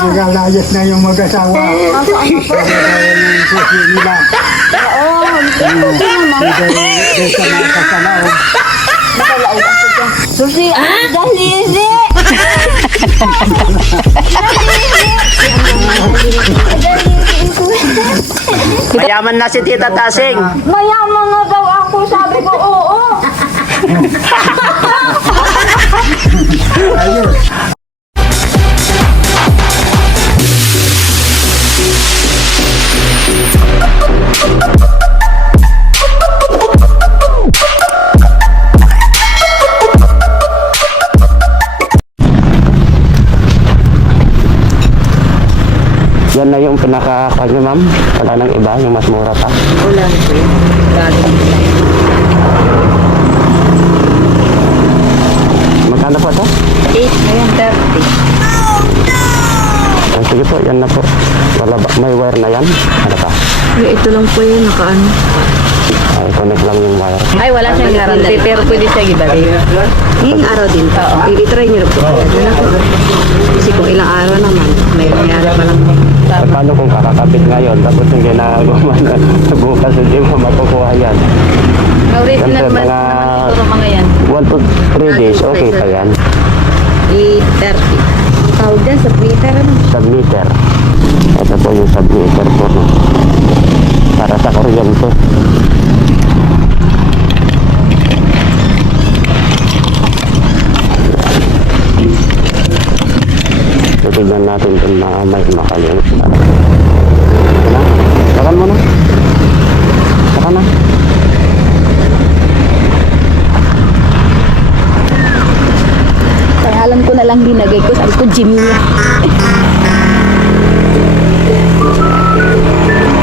Nagalayas na yung mag-asawa. Kaya yung susi nila. Dahil sa mga kasalaog. Susi, dahil Mayaman na si Tita Tasing. mayaman na daw ako, sabi ko oo. Ayun. Yan na yung pinaka-kanya, ma'am. Wala nang iba, yung mas mura pa. Wala na po yun. Magkano po ito? 8, ngayon 30. Ah, sige po, yan na po. Wala ba? May wire na yan? Ano pa? Ito lang po yun, nakaano. Ay, connect lang yung wire. Ay, wala siyang guarantee, pero pwede siya gibali. Ngayong araw din po. I-try niyo po. Kasi kung ilang araw naman, may nangyari pa lang. Ay, paano kung kakakapit ngayon, tapos yung ginagawa na bukas, hindi mo makukuha yan. Original Siyempre, man mga naman siguro mga yan. 1 to 3 days, okay pa yan. 8:30. Tawag dyan, sa Twitter, ano? Submeter. Ito po yung submeter po. No? Para sa kuryente. Titignan natin kung may makalimot. Ito na. Takan mo na. Takan na. Pangalan ko na lang dinagay ko. Sabi ko, Jimmy.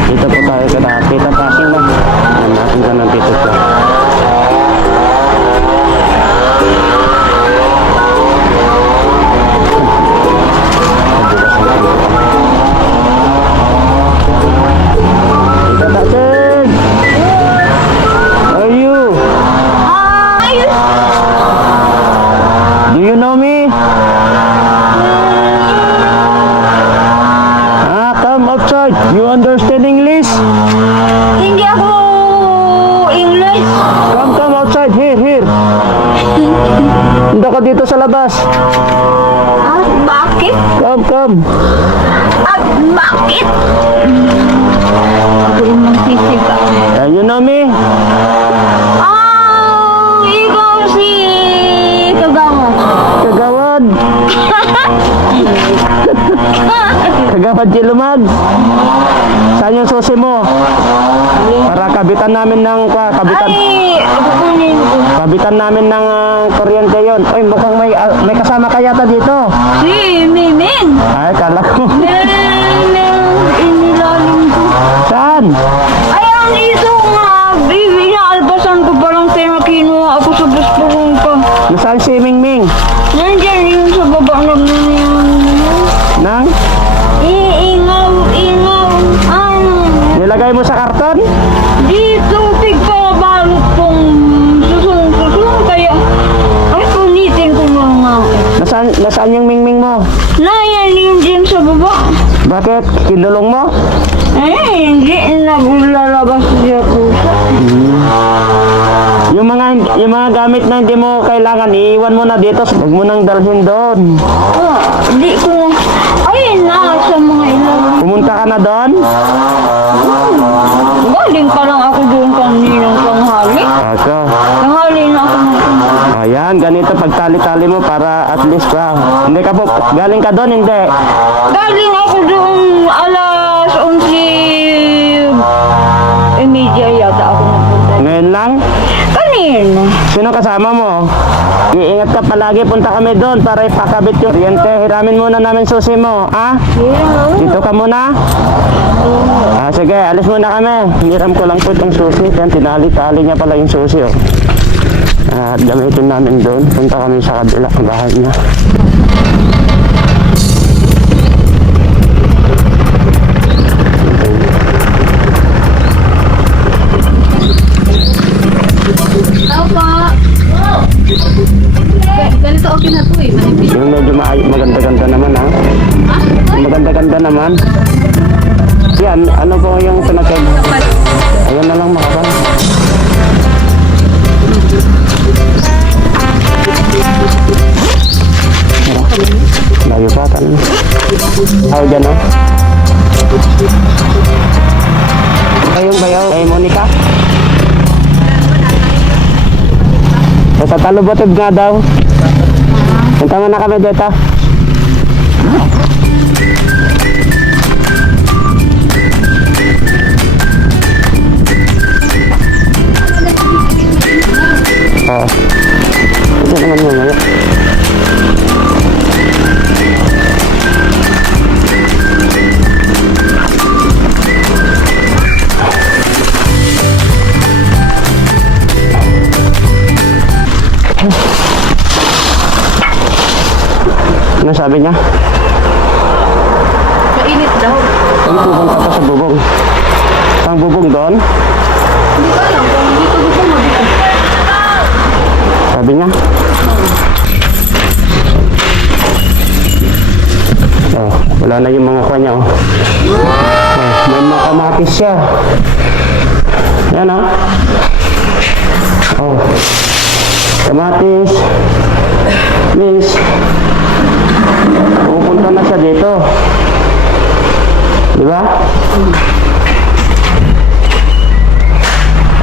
Dito po tayo sa Tita Tasing na. Ayan natin ka ng Tito ko. Tita Tasing! How are you? Do you know me? Come outside. You understand English? Hindi ako English. Come outside. Here. Hindi ka dito sa labas. Ah, bakit? Come. Ah, bakit? Ako yung magsisiga. You know me? Ah, ikaw si Kagawa. Kagawad. Kagawad Lumag. Saan yung susi mo? Para kabitan namin ng Ay, kukunin ko. kabitan namin ng kuryente yon. Ay, mukhang may kasama ka yata dito. Si Miming. Ay, kala ko. Inilalim ko. Saan? Ayan, ito nga. Baby, naalbasan ko palang tayo kinuha ako sa baspurong pa. Nasaan si Mingming? Nandiyan yung sa baba ng Nang? iingaw. Nilagay mo sa karton? Dito, tigpabalot kong susung. Kaya, ay, punitin ko mga. Nasaan yung Mingming mo? Nayan yung dyan sa baba. Bakit? Kinulong mo? Eh, hindi naglalabas siya pusa. Yung mga gamit na hindi mo kailangan, iiwan mo na dito. Huwag mo nang dalhin doon. Di ko. Ay, nasa mga ilang. Pumunta ka na doon? Galing pa lang ako doon kaninang tanghali. Ako. Tanghali na ako nagpunta. Ayan, ganito pagtali-tali mo para at least pa. Hindi ka po, galing ka doon, hindi. Galing ako doon alas 11:30 yata ako nagpunta. Ngayon lang? Kanina. Sino kasama mo? Iingat ka palagi, punta kami doon para ipakabit yung kuryente. Hiramin muna namin susi mo, ha? Dito ka muna? Sige, alis muna kami. Hiram ko lang po itong susi. Yan, tinali-tali niya pala yung susi, oh. At gamitin namin doon. Punta kami sa kabila ng bahay niya. Ganito okay na to. ganda naman. Yan, ano po yung pinagkag... Ayan na lang makapal. Layo pa, tanong. Ako dyan, oh. Ayun bayaw, kay Monica. Sa talubotib nga daw. Punta mo na kami dito. Oo. Ito naman mo ngayon. Ano sabi niya? Mainit daw. Ano pupunta pa sa bubong? Saan bubong doon? Hindi ko alam kung dito gusto mo dito. Sabi niya? Oh, wala na yung mga kanya, oh. Oh, may mga kamatis siya. Yan, oh. Oh. Kamatis. Miss. Pupunta na siya dito. Di ba?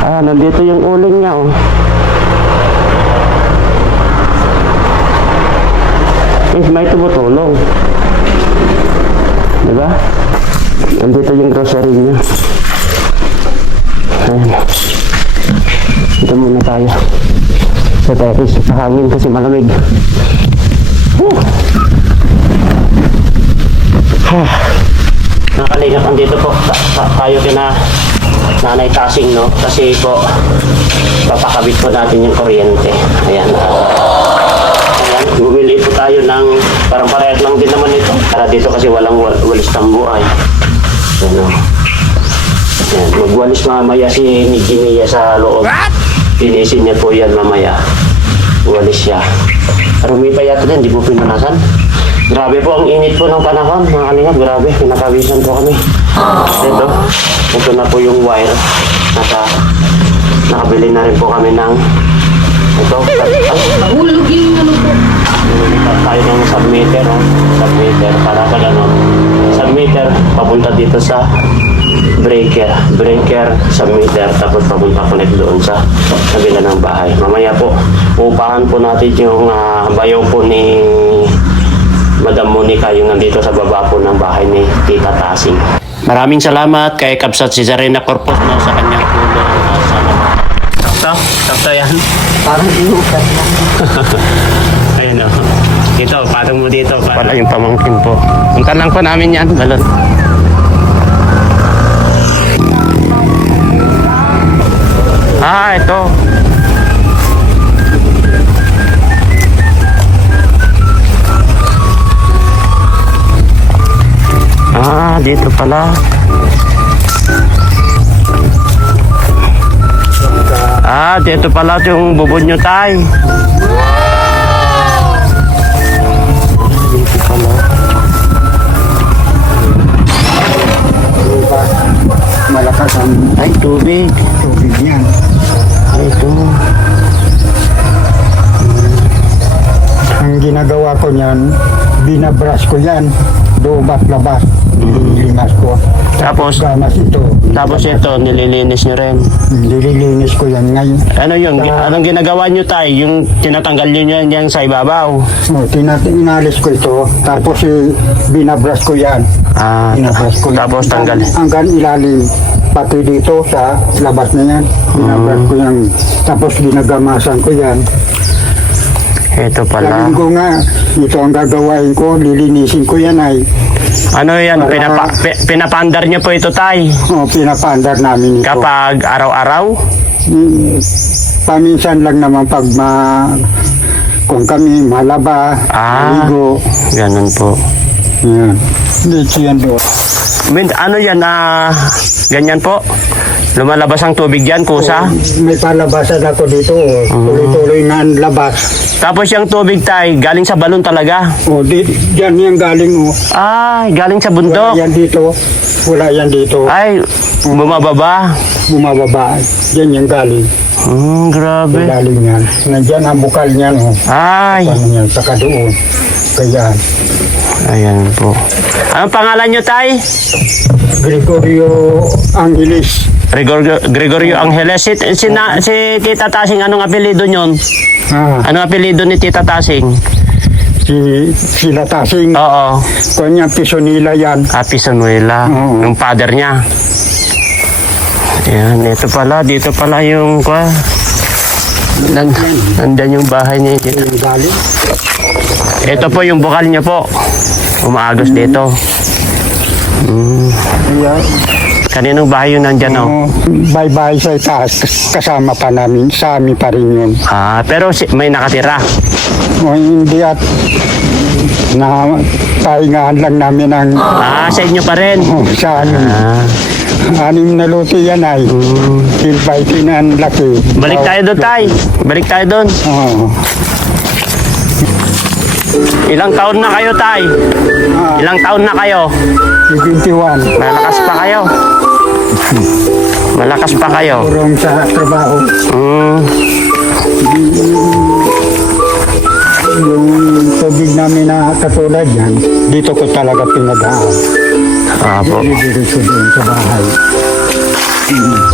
Ah, nandito yung uling niya, oh. Is may tumutulong. Di ba? Nandito yung grocery niya. Ayan. Dito muna tayo. Sa terrace, sa hangin kasi malamig. Nakalingat andito po tayo kina Nanay Tasing, no? Kasi po papakabit po natin yung kuryente. Ayan. Ayan, bumili po tayo ng parang parehas lang din naman ito. Para dito kasi walang walis ng buhay. Ayan, ayan, magwalis mamaya si Nicky sa loob. Linisin niya po yan mamaya. Walis siya. Rumi pa yata din, hindi po pinunasan. Grabe po ang init po ng panahon, mga kalingap, grabe, pinakawisan po kami. Ito na po yung wire. Nakabili na rin po kami ng ito. Nahulog yung ano po. Nilipat tayo ng submeter, oh. Submeter, para pag ano. Submeter, papunta dito sa breaker, submeter, tapos papunta connect doon sa kabila ng bahay. Mamaya po, upahan po natin yung bayaw po ni Madam Monica, yung nandito sa baba po ng bahay ni Tita Tasing. Maraming salamat kay Kabsat si Zarina Corpus, no, sa kanyang tulong. Sakto yan. Parang inukat na. Ayun, o. Dito, patong mo dito. Wala yung pamangkin po. Punta lang po namin yan, balon. Ito. Dito pala. Dito pala yung bubon nyo, tay. Dito pala. Malakas ang Tubig. tubig niyan. Ito. Ang ginagawa ko niyan, binabrush ko yan. Doon labas. Nilimas ko. Tapos ito, nililinis nyo rin. Nililinis ko yan ngayon. Ano yun? Anong ginagawa nyo, tay? Yung tinatanggal nyo yan sa ibabaw? Inalis ko ito. Tapos binabrush ko yan. Binabrush ko yan. Tapos tanggal. Hanggang ilalim. Pati dito sa labas na yan. Binabrush ko yan. Tapos ginagamasan ko yan. Ito pala. Sabihin ko nga, ito ang gagawain ko. Lilinisin ko yan ay. Ano yan? Pinapandar nyo po ito, tay? Pinapandar namin ito. Kapag araw-araw? Paminsan lang naman pag kung kami malaba, maligo. Ganun po. Yan. Dito yan doon. Ano yan na ganyan po? Lumalabas ang tubig dyan, kusa. May palabasan ako dito. Tuloy-tuloy na ang labas. Tapos yung tubig tay, galing sa balon talaga. Diyan yan galing. Ay, galing sa Wala bundok. yan dito. Wala yan dito. Ay, bumababa. Bumababa. Diyan yan galing. Grabe. Galing yan. Nandiyan ang bukal niyan. Ay, Ano yan? Saka doon. Kaya ayan po. Anong pangalan nyo, tay? Gregorio Angeles. Gregorio Angeles. Si Tita Tasing, anong apelido nyon? Anong apelido ni Tita Tasing? Sila Tasing. Oo. Kanya Pisonila yan. Happy Sanuela. Oo. Yung father niya. Ayan, ito pala. Dito pala yung nandyan yung bahay niya. Yung galing. Ito po yung bukal niya po. Umaagos dito. Kaya, Kaninong bahay yung nandyan, oh? bye-bye sa itaas. Kasama pa namin. Sa amin pa rin yun. Pero may nakatira. Hindi at pahingahan lang namin ang Sa inyo pa rin. sa amin. Anim na luto yan ay. Silbaitin ang laki. Balik tayo doon, tay. Balik tayo doon. Oo. Ilang taon na kayo, tay? Ilang taon na kayo? 71. Malakas pa kayo. Malakas pa kayo. Kurong sa trabaho. Yung tubig namin na katulad yan, dito ko talaga pinadaan. Po. Diretso doon sa bahay.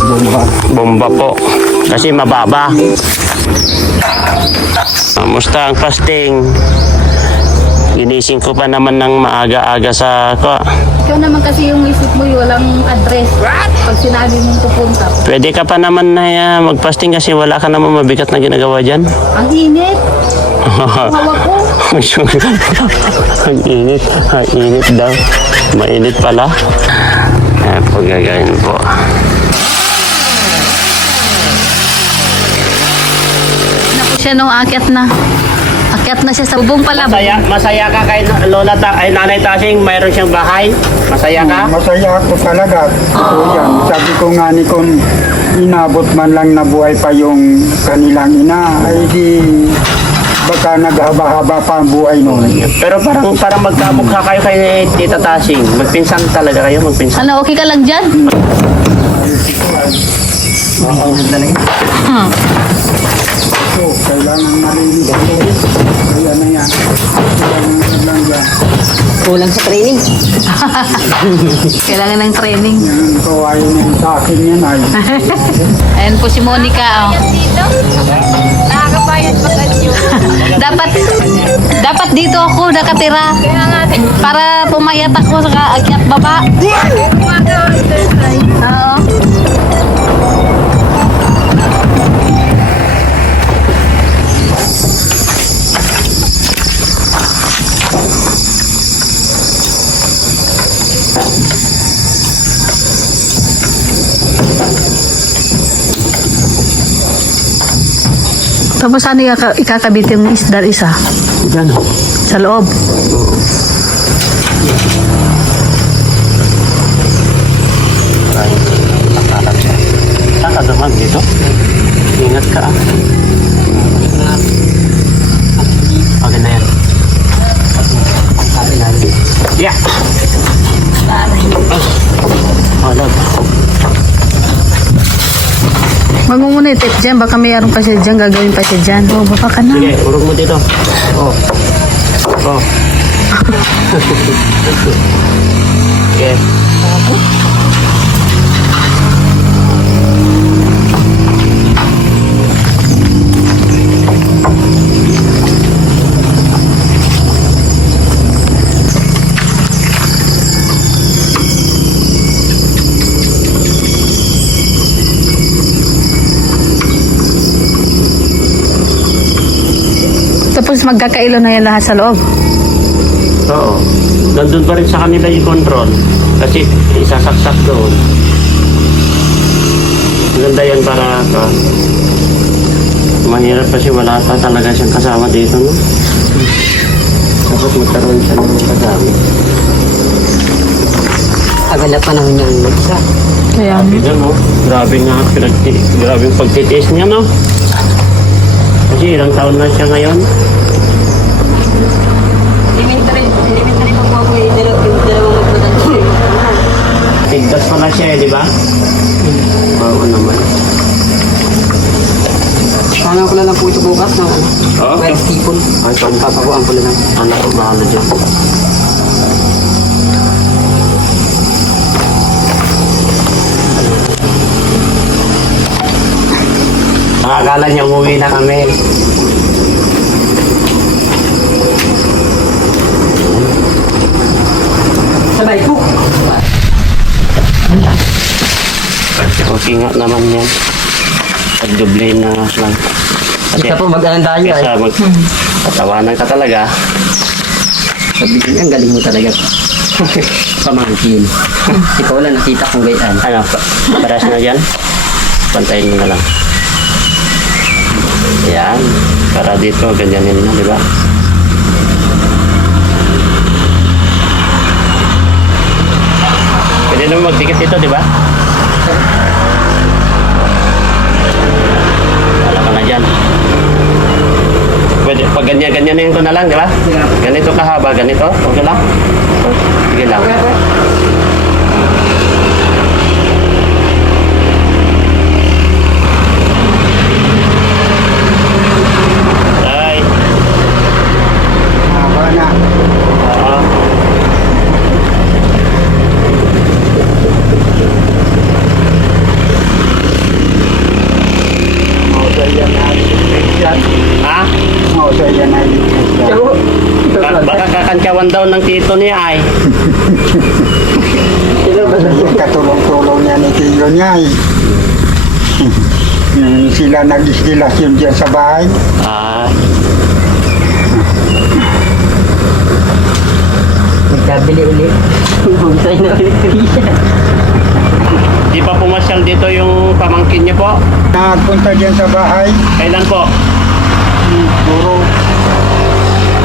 Bomba. Bomba po. Kasi mababa. Kamusta ang fasting? Ginising ko pa naman ng maaga-aga sa Ikaw naman kasi yung isip mo walang address. Pag sinabi mong pupunta. Pwede ka pa naman na mag-fasting kasi wala ka naman mabigat na ginagawa dyan. Ang init. Hawak ko. Ang init. Ang init daw. Mainit pala. Ayan po, gagawin po. Naku siya nung akyat na. Akyat na siya sa bubong pala. Masaya ka kay Lola ay Nanay Tasing, mayroon siyang bahay? Masaya ka? Masaya ako talaga. Ito yan. Sabi ko nga ni kung inabot man lang na buhay pa yung kanilang ina, ay di baka naghaba-haba pa ang buhay noon. Pero parang magkamukha kayo kay Tita Tasing. Magpinsan talaga kayo, magpinsan. Ano, okay ka lang dyan? So, kailangan marinig. Kaya na yan. Kailangan lang yan. Kulang sa training. Kailangan ng training. Yan, kawain na yung sa akin yan ay. Ayan po si Monica. Oh. Nakakabayad pa kanyo. Dapat dito ako nakatira. Para pumayat ako sa akyat baba. Oo. Tapos ano ikakabit yung isda isa? Diyan o. Sa loob. Nakakalap siya. Saan ka dumag dito? Ingat ka ah. Okay na yan. Yeah! Lord. Wag mo muna i-tip dyan. Baka mayroon pa siya dyan. Gagawin pa siya dyan. O, baba ka na. Sige, urog mo dito. Oh. Okay. Tapos magkakailo na yan lahat sa loob. Oo. Nandun pa rin sa kanila yung control. Kasi isasaksak doon. Maganda yan para mahirap kasi wala pa talaga siyang kasama dito, no? Dapat magkaroon siya ng kasama. Tagal na panahon niyang mag-isa. Kaya Yan, no? Grabe nga, grabe yung pagtitiis niya, no? Kasi ilang taon na siya ngayon. Elementary pa po ako yung dalawang magpatan ko. Tigdas pala siya, di ba? Oo naman. Sana ko na lang po ito bukas, no? Okay. 12 people. Ay, so, Papakuan ko na lang. anak ko bahala dyan. Akala niya umuwi na kami. Sabay po. Okay nga naman yan. Pag-duble na lang. Kasi, Isa po, mag-anan tayo ay. kaysa magpatawanan ka talaga. Sabi ko, ang galing mo talaga. Pamangkin. Ikaw lang nakita kong gayaan. Ano, paras na dyan? Pantayin mo na lang. Yan. Para dito, ganyanin na, di ba? Pwede naman magdikit dito, di ba? Wala ka na dyan. Pwede, pag ganyan-ganyanin ko na lang, di ba? Ganito kahaba, ganito. Okay lang? Sige lang. Ay. Haba na. Oo. Mausa yan na yan. Ha? Mausa yan na yan. Baka kakantsawan daw ng tito niya ay. Yung katulong-tulong niya ni Tiyo niya eh. Sila nag-istilasyon dyan sa bahay. Ah, Nagkabili ulit. Buntay na ulit siya. di pa pumasyal dito yung pamangkin niya po? Nagpunta dyan sa bahay. Kailan po? Puro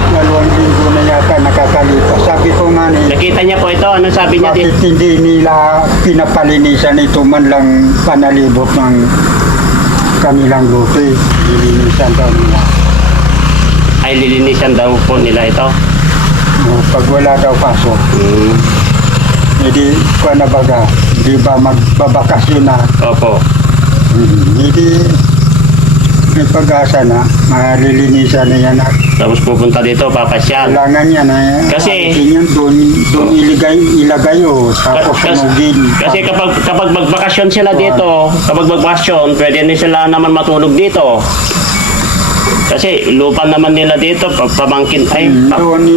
2 linggo na yata nakakalipas. Sabi ko nga ni, Nakita niya po ito? Anong sabi niya bakit dito? hindi nila pinapalinisan ito man lang panalibot ng kanilang luto eh. Nilinisan daw nila. Ay, lilinisan daw po nila ito. Pag wala daw pasok, Hmm. hindi ko na baga, di ba magbabakasyon na. Opo. Hindi may pag-asa na, malilinisan na yan at Tapos pupunta dito, papasyal. kailangan niya na Kasi- alisin yun, doon ilagay o tapos sunugin. Kasi kapag magbakasyon sila dito, kapag magbakasyon, pwede na sila naman matulog dito. Kasi lupa naman nila dito, pamangkin, ay, Doon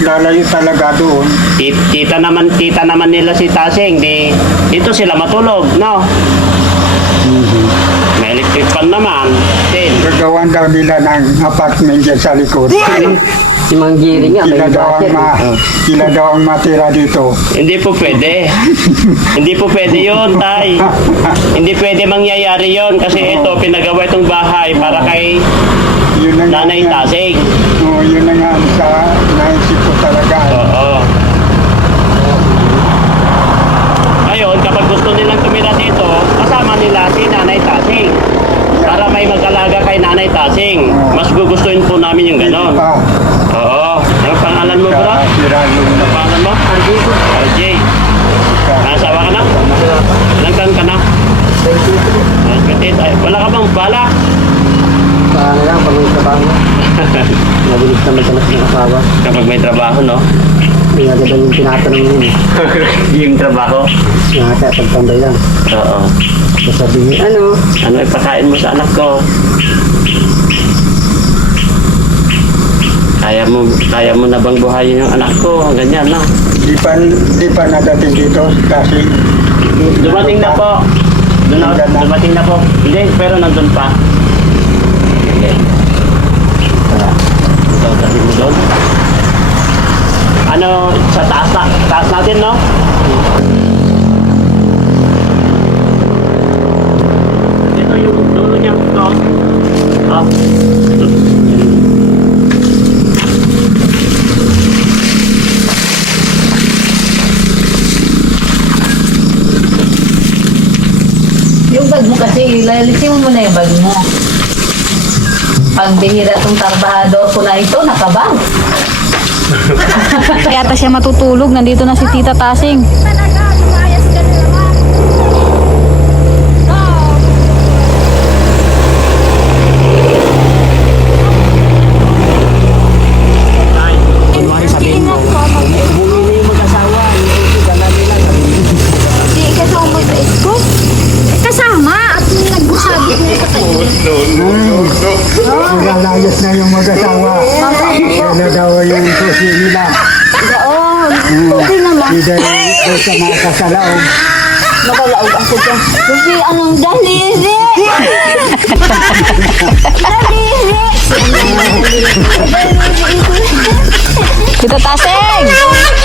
lalayo talaga doon. kita naman nila si Tasing, dito sila matulog, no? May electric fan naman, din. Gagawan daw nila ng apartment dyan sa likod. Si Mang Giri nga, may Sila daw ang matira dito. Hindi po pwede. Hindi po pwede yun, Tay. Hindi pwede mangyayari yun kasi ito, pinagawa itong bahay para kay Yun na nga Nanay yan. Tasing. Oo, yun na nga sa naisip ko talaga. Oo. Ngayon, kapag gusto nilang tumira dito, kasama nila si Nanay Tasing. Para may mag-alaga kay Nanay Tasing. Mas gugustuhin po namin yung ganon. Pa, Oo. Ano pangalan mo, bro? sira yung Ano pangalan mo? RJ. Nasawa ka na? Ilang taon ka na? 28. Ay, wala ka bang bala? Paano lang, pag may trabaho. Mabilis naman sa mas ng asawa. Kapag may trabaho, no? May agad yung tinatanong yun. Yung trabaho? Nakaka, pagtambay lang. Oo. Sasabihin, ano? Ano ipakain mo sa anak ko? Kaya mo na bang buhayin yung anak ko? Ganyan, no? Di pa nadating dito kasi Dumating na po. Dumating na po. Hindi, pero nandun pa. Okay. Ito, dali mo doon. Ano, sa taas natin, no? Ito yung dulo niya. Ito. Ah. Pagbihira tong trabahador ko na ito, nakabang. Yata siya matutulog. Nandito na si Tita Tasing. Kasama at nagsabi niya sa kanya. Naglalayas na yung mag-asawa. Kaya daw yung susi nila. Okay naman. Hindi ito sa mga kasalaog. Nakalaog ako dyan. Kasi anong daliri? Daliri! Tita Tasing!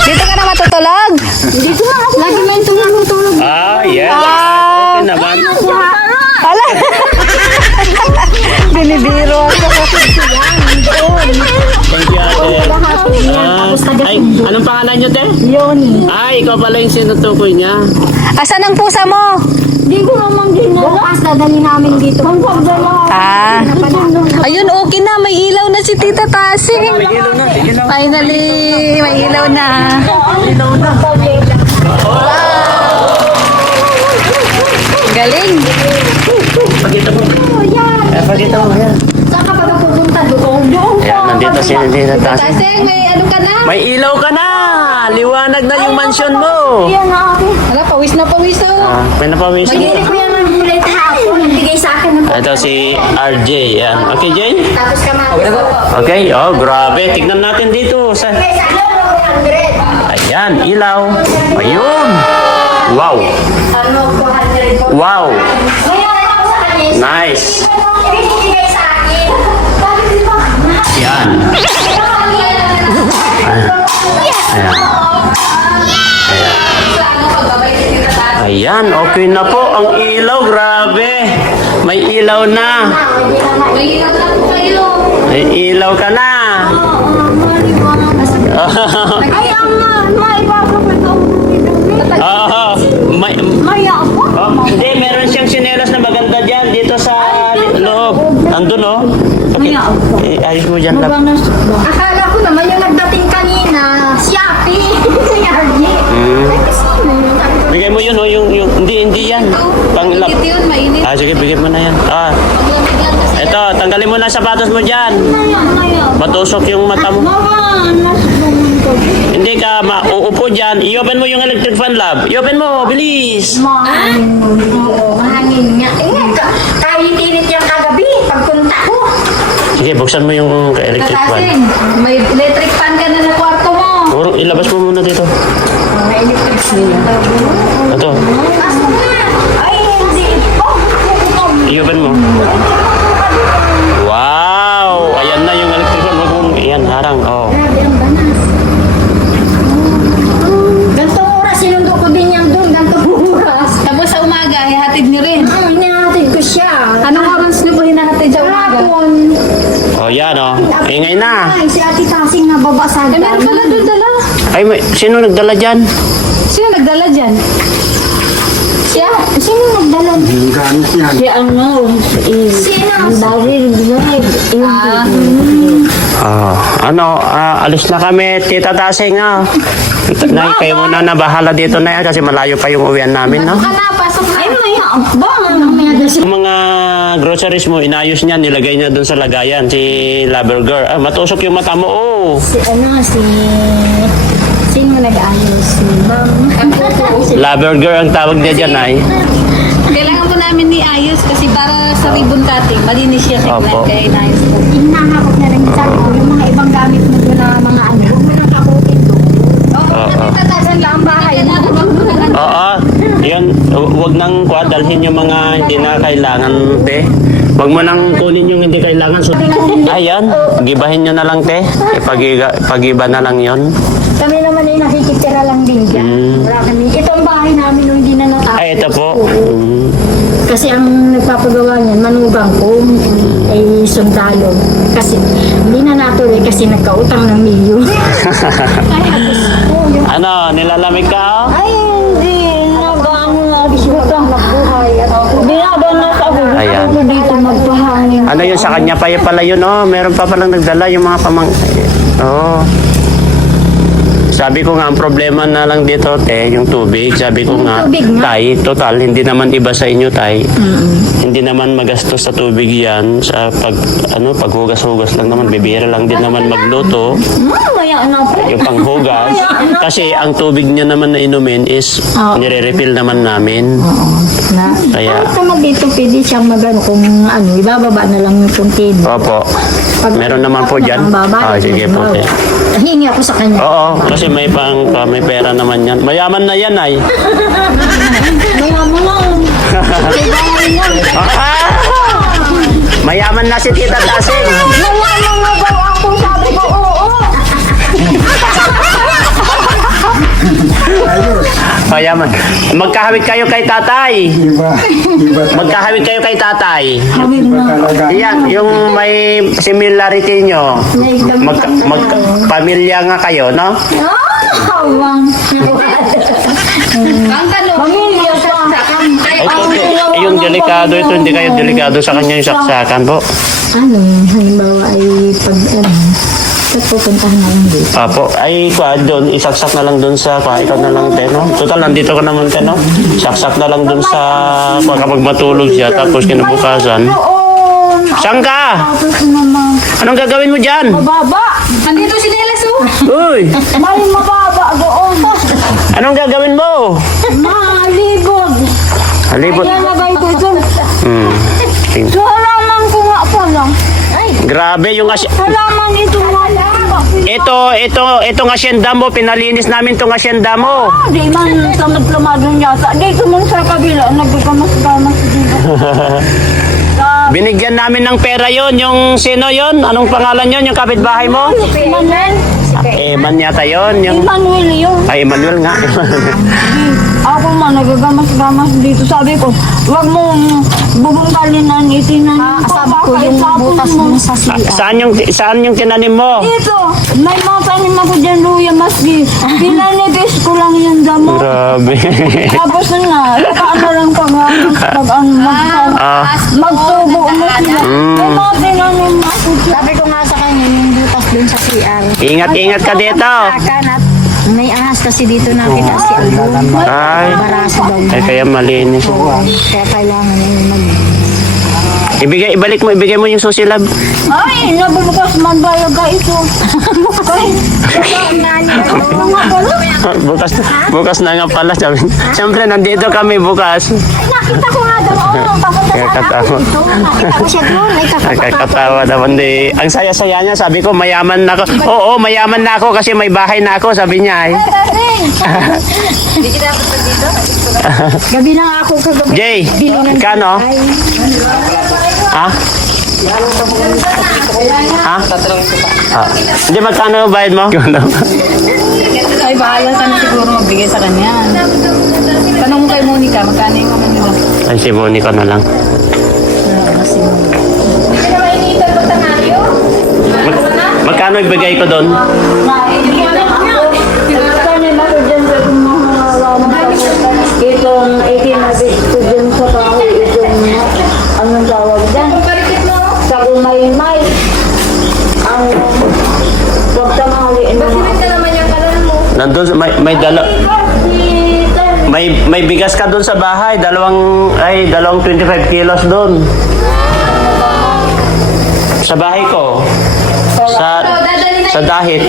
Dito ka na matutulog? Dito na ako. Lagi man itong natutulog. Ah, yes. Okay naman. Ala! Binibiro ako. Thank you, ate. Ay, anong pangalan nyo, te? Yoni. Ay, ikaw pala yung sinutukoy niya. Asan ang pusa mo? Di ko naman dinala. Bukas dadali namin dito. Ang pagdala. Ah. Ayun, okay na. May ilaw na si Tita Tasing. Finally, may ilaw na. Galing. Pagkita mo. Pagkita mo, yan. Saan ka pa daw pupunta? Doon. Ayan, nandito si Tita Tasing. Tasing, may ano ka na? May ilaw ka na! Liwanag na yung mansion mo! Yan na ako. Ala, pawis na pawis oh. May napawis Hindi na. ko yan ang bulay hapon. Nagbigay sa akin ng Ito si RJ. Yan. Okay, Jane? tapos kamatis. Okay. Oh, grabe. Tignan natin dito. Sa... Sa ano, 100. Ayan, ilaw. Ayun. Wow. Ano, 200 po. Wow. Ngayon ako sa kanya. Nice. Ibigay sa akin. Sabi ko, Yan. Ayan. Ayan, okay na po ang ilaw. Grabe. May ilaw na. may ilaw na po kayo. May ilaw ka na. Ay, may bago pa ito. Ah, may, May ako. hindi, meron siyang sinelas na maganda dyan dito sa loob. Andun, oh. Okay. Ayos mo dyan, lab. Akala ko naman yung nagdating kanina, si Api. Si Arji. Ay, gusto mo. Bigay mo yun, oh, yung hindi yan. Panglap. Mainit yun, mainit. Ah, sige, bigay mo na yan. Ah, Paglamig lang kasi. eto, tanggalin mo na sapatos mo dyan. Matusok yung mata mo. Mama, nasa ko. Hindi ka mauupo dyan. I-open mo yung electric fan, lab. I-open mo, bilis. Mahangin. Oo, mahangin nga. Eh, kahit init yung kagabi, pagpunta ko. Sige, buksan mo yung electric fan. Tasing, may electric fan ka na sa kwarto mo. Puro, ilabas mo muna dito. May electric fan. Ito, Asa na? Ay, hindi po. i-open mo. Wow! Ayan na yung electric fan. Wag mong, ayan, harang. Oh. Grabe ang banas. Gantong oras, sinundo ko din yan doon. Gantong oras. Tapos sa umaga, hihatid niyo rin. Hinahatid ko siya. Anong oras niyo po hinahatid sa umaga? Hapon. Oh, yan, oh. Ingay na. Ay, si Ate Tasing nababa sa Eh, meron pala doon dala. Ay, sino nagdala dyan? Sino nagdala dyan? Siya? Sino nagdala? Yung gamit yan. Si ano? Sino? Dahil Ano, alis na kami, Tita Tasing, ah. Nay, kayo muna na bahala dito na kasi malayo pa yung uwian namin, no? Pasok na. Ay, may abang. May adas. Yung mga groceries mo, inayos niya, nilagay niya doon sa lagayan, si Lover Girl. Ah, matusok yung mata mo, oh. Si ano, sino nag-ayos? Si Bang. Lover Girl ang tawag niya dyan, ay. Kailangan po namin ni Ayos kasi para sa ribbon cutting, malinis siya si Opo. Glenn, kaya inayos po. Hinahakot na rin. Sabi ko, yung mga ibang gamit mo doon na mga ano, huwag mo nang kakutin doon. Oo. Tatasan lang ang bahay mo. Oo, yun. Huwag nang dalhin yung mga hindi na kailangan, te. Huwag mo nang kunin yung hindi kailangan. So, ayan, gibahin nyo na lang, te. Ipagiba na lang yon. Kami naman ay nakikitira lang din dyan. Wala kami. Ito ang bahay namin nung hindi na natapos. Ay, ito po. Kasi ang nagpapagawa niyan, manugang ko, ay sundalo. Kasi hindi na natuloy kasi nagkautang ng milyon. Kaya gusto yung... Ano, nilalamig ka, oh? Ay, hindi. Nag-ano na, bisyo ka. Nagbuhay. Binaban na sa ako. Ayan. Ako dito magpahay. Ano yun, sa kanya pa pala yun, oh. Meron pa palang nagdala yung mga Oh. Sabi ko nga, ang problema na lang dito, yung tubig. Sabi ko nga, tubig nga. Tay, total, hindi naman iba sa inyo, Tay. Hindi naman magastos sa tubig yan. Sa paghugas-hugas lang naman, bibira lang din naman magluto. Maya na po. Yung panghugas. Kasi ang tubig niya naman na inumin is nire-refill naman namin. Na. Kaya- Kahit naman dito, pwede siyang magano kung ibababa na lang yung container. Opo. Pag- Meron naman po dyan. Ang baba, Sige po. Tay. Hingi ako sa kanya. Oo, kasi may pera naman yan. Mayaman na yan, ay. Maya mo lang. Kailangan lang. Mayaman na si Tita Tasing. Maya mo nga daw ako, sabi ko, oo. Mayaman. Magkahawig kayo kay tatay. Iba talaga. Magkahawig kayo kay tatay. Iba talaga. Yan, yung may similarity nyo. Pamilya nga kayo, no? Hawang. Pamilya sa Yung delikado ito, hindi kayo delikado sa kanya yung saksakan po. Halimbawa ay pupuntahan na lang dito. Apo, ay doon, isaksak na lang doon sa, ikaw na lang, Teno. Total, nandito ka naman, Teno. Saksak na lang doon sa, kapag matulog siya, tapos kinabukasan. Saan ka? Anong gagawin mo dyan? Mababa! Andito si Nelas, Uy, May mababa doon. anong gagawin mo? Malibog. Halibot. Nalagay ko ito. So, Halaman ko nga pala. grabe yung Halaman ito nga. itong asyenda mo, pinalinis namin itong asyenda mo. Di man sa nagplamado yata. Dito man sa kabila, nagkakamas-gamas dito. Binigyan namin ng pera yon, yung sino yon? Anong pangalan yon, yung kapitbahay mo? Manuel. Eman yata yon, yung... Manuel yun. Ay, Emmanuel nga. Ako man, nagagamas-gamas dito. Sabi ko, wag mo bubungkalin ang itinan. Sabi ko, yung butas mo sa siya. Saan yung tinanim mo? Dito, may mga tanim ako dyan, luya, masdi. Pinanibis ko lang yung damo. Grabe. Tapos na, ano lang magtubo mo sila. May mga tinanim ako dyan. Sabi ko nga sa kanya, yung butas dun sa CR. Ingat-ingat ka dito. May ahas kasi dito nakita si Albo. Ay, Baraso daw. ay kaya malinis. Kaya kailangan Ibigay mo yung susilab. Ay, nabubukas man bayag ka ito. bukas na nga pala. Siyempre, nandito kami bukas. Nakita ko nga daw. Kakatawa. Nakita ko siya doon. Kakatawa naman di. Ang saya-saya niya, sabi ko, mayaman na ako. Oo, mayaman na ako kasi may bahay na ako, sabi niya. Gabi na ako kagabi. Jay, kano? Ha? Ha? Hindi, magkano bayad mo? Ay, bahala ka na siguro magbigay sa kanya. Tanong mo kay Monica, magkano yung mga nila? Ay, si Monica na lang. Magkano ibigay ko doon? Itong itinabit ko dyan sa kahoy, itong anong tawag dyan? Sa umay-may. Ang pagtamali ng Nandun, may dala... May bigas ka doon sa bahay, dalawang 25 kilos doon. Sa bahay ko. Sa dahit.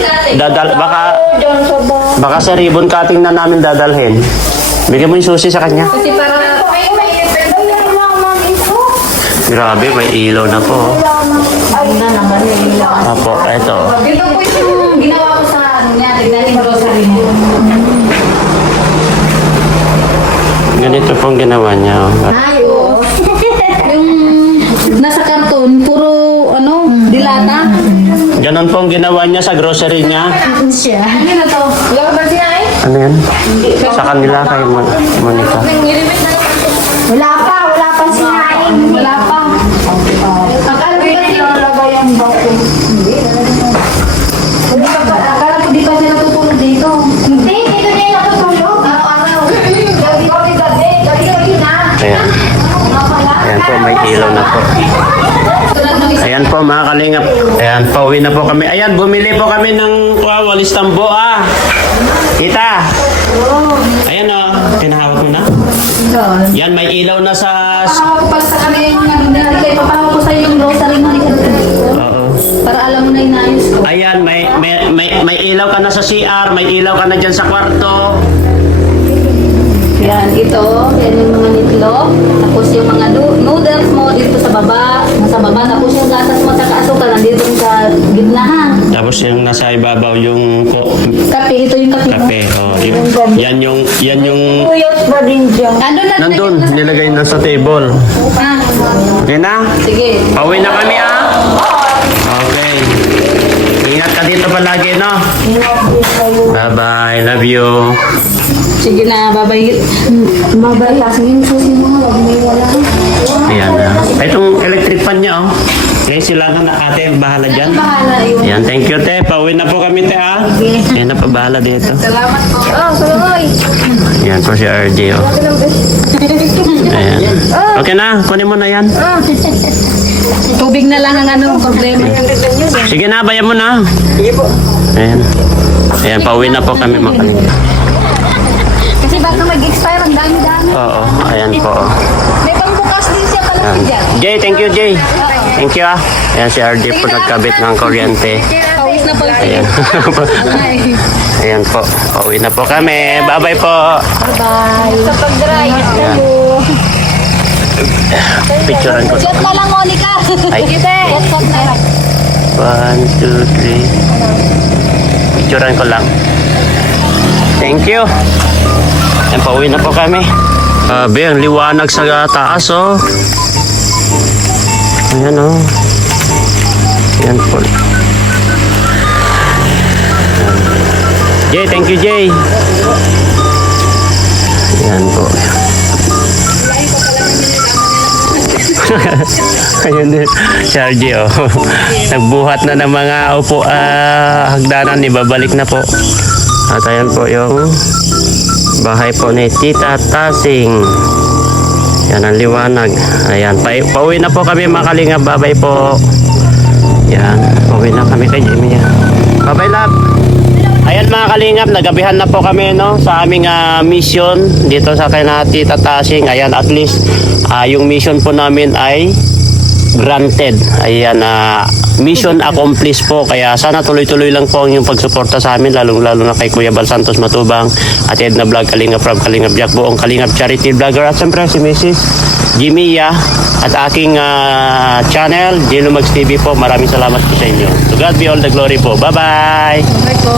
Baka sa ribbon cutting na namin dadalhin. Bigyan mo yung susi sa kanya. Kasi para Grabe, may ilaw na po. Apo, eto. dito po yung ginawa ko sa ano niya, tignan yung grocery niya. Ganito pong ginawa niya. Oh. Yung nasa karton, puro dilata. Ganon pong ginawa niya sa grocery niya. Ano na to? Wala ka ba sinay? Ano yan? Sa kanila kay Monica. Wala pa sinaing. Wala pa. Akala ko ba nilalagay ang bato? Akala ko di pa siya natutulog dito. Hindi, dito niya natutulog. Araw-araw. Gabi na. Ayan. Ayan po, may ilaw na po. Tulad na Ayan po mga kalingap. Ayan, pauwi na po kami. Ayan, bumili po kami ng walis tambo Tita. Ayan pinahawak mo na. Yan, may ilaw na sa... Pag sa kami yung nagkay, papawa ko sa'yo yung rosary mo. Oo. Para alam mo na inayos ko. Ayan, may ilaw ka na sa CR, may ilaw ka na dyan sa kwarto. Yan, ito. Yan yung mga nitlog. Tapos yung mga noodles mo dito sa baba. Nasa baba. Tapos yung gatas mo sa kaasukal nandito sa gitna ha. Tapos yung nasa ibabaw yung Kape. Ito yung kape mo. kape. Oh, yan yung Uyot ba din dyan? nandun, nilagay na sa table. Ah, Okay na? sige. Pauwi na kami Okay. Ingat ka dito palagi, no? Bye-bye. Love you. Sige na, babay. Babay, kasi yung susi mo nga, wag may wala. Ayan na. Itong electric fan niya, Okay, sila na ate, bahala dyan. Bahala yun. Ayan, thank you, te. Pauwi na po kami, te, Ayan na pa, bahala dito. Salamat po. Oh, saloy. Ayan po si RJ, Ayan. Okay na, kunin mo na yan. Tubig na lang ang problema. Sige na, bayan mo na. Sige po. Ayan. Ayan, pauwi na po kami, mga kalingap. Kasi baka mag-expire ang dami-dami. Oo, ayan po. May pangbukas din siya pala dyan. Jay, thank you, Jay. Thank you, Ayan si RJ po nagkabit ng kuryente. Pawis na pawis. Ayan. Ayan po. Pauwi na po kami. Bye-bye po. Sa pag-dry. Picturean ko. Chat na lang, Monica. Ay. Chat na lang. 1, 2, 3. Picturean ko lang. Thank you. Ayan, pauwi na po kami. Sabi, ang liwanag sa taas, Ayan, Ayan po. Jay, thank you, Jay. Ayan po. Ayun din, si RJ, Nagbuhat na ng mga hagdanan, ibabalik na po. At ayan po yung bahay po ni Tita Tasing. Yan ang liwanag. Ayan, pauwi na po kami mga kalingap. Bye-bye po. Yan, pauwi na kami kay Jimmy. Bye-bye, love. Ayan mga kalingap, nagabihan na po kami sa aming mission dito sa kina Tita Tasing. Ayan, at least yung mission po namin ay granted. Ayan, mission accomplished po. Kaya sana tuloy-tuloy lang po ang yung pagsuporta sa amin, lalong-lalo na kay Kuya Bal Santos Matubang at Edna Vlog, Kalingap Rob, Kalingap Jack, buong Kalingap Charity Vlogger at siyempre si Mrs. Jimia at aking channel, Jelo Mags TV po. Maraming salamat po sa inyo. To God be all the glory po. Bye-bye! Bye po.